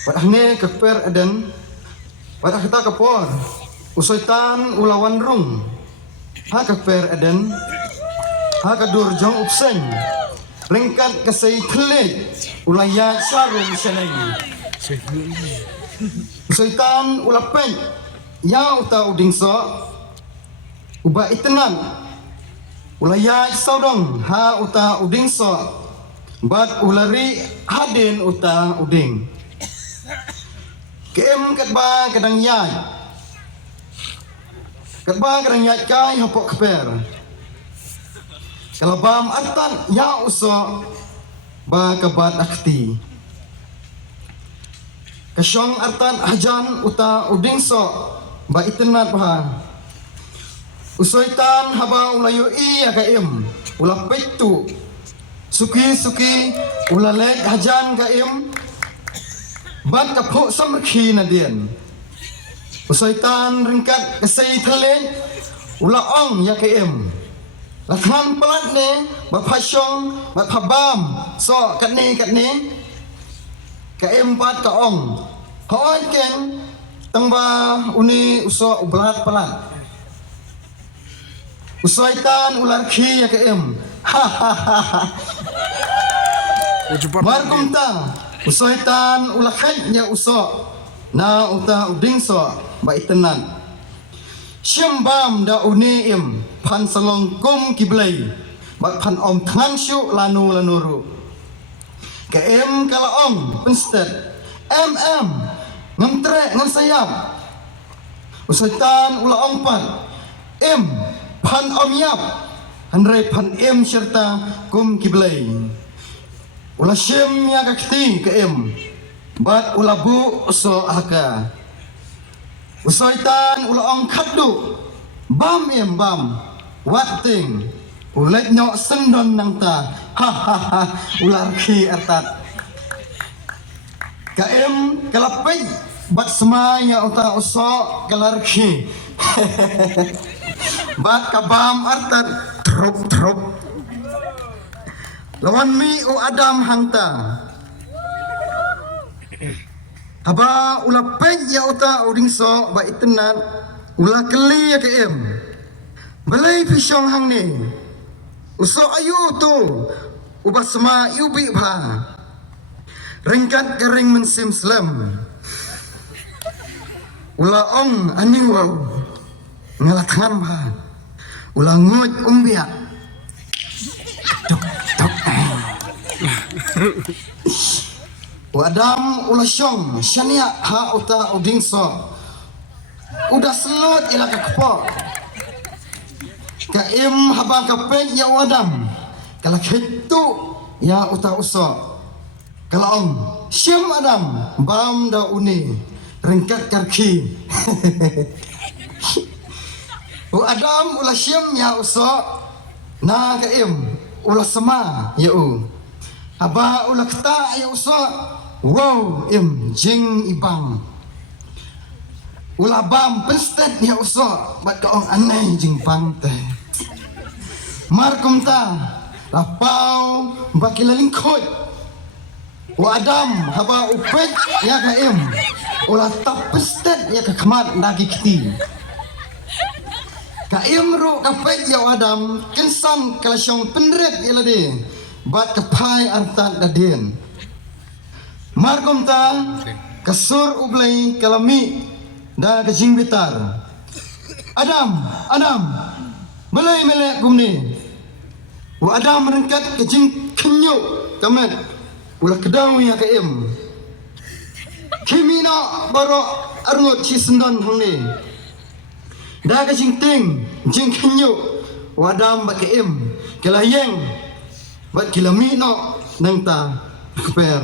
Padahne keper eden padah kita kepor usoitan ulawan rung ha keper eden ha kadur jong upseng ringkat kesei telit ulaya sarum seneng usoitan ulapeng ya uta uding so uba itenan ulaya saudong ha uta uding so bat ulari hadin uta uding kem katba kadang yai kai hapok keper kalabam atan ya uso ba kabat akti kasyong artan hajan uta uding so ba itenat ba usoitan haba ulayo iya kaim ula petu suki ulalek hajan kaim bat kapok samrki na dian usaitan ringkat kesei thalen ulaong ya kem lathan pelat ne bapasyong bapabam so katne kem pat kaong hoy ken tangba uni uso ublat pelat usaitan ularki ya kem ha markum ta usoitan ulakhay nya uso na uta uding so ba itenan syambam da uniim pan salong kum kiblay ba pan om than syu lanuru kem kalaong penstet ngamtre ngansayam usoitan ulaong pan pan om yap hanre pan serta kum kiblay ula syem ya kakti kem bat ulabu so haka usoitan ulaong khaddu bam wating ulek nyok sendon nang ta ularki atat kem kalapay bat semaya uta uso kalarki bat kabam artat trop lawan mi o Adam hangta haba ula pej ya uta uding so ba itenan ula keli ya kem balai pisyong hang ni uso ayu tu ubah sema yubi ba ringkat kering mensim slam ula ong aning wow ngalathan ba ula nguj umbiak Wadam ulasyong syania ha uta uding so udah selut ila kakpo kaim habang kapet ya wadam kalak hitu ya uta uso kalaong syam adam bam da uni ringkat karki Wadam ulasyam ya uso na kaim ula sema ya haba ula kata ya uso wow jing ibang ula bam penstet ya uso bat kaong anay jing pante markum ta lapau bakilalingkot wa adam haba upet ya kaim ula tap penstet ya kakamat dagi kiti kaim ru kapet ya adam kensan kalasyong penrep ya lade bat kepai artat dadien markom ta kasur ublay kalami da kajing bitar adam melay gumni wa adam merengkat kajing kenyo tamat ulah kedaw ya kaim kimina baro arngot si sendan hangni da kajing ting jing kenyo wa adam bat kaim kelayeng bat kilamino nang ta keper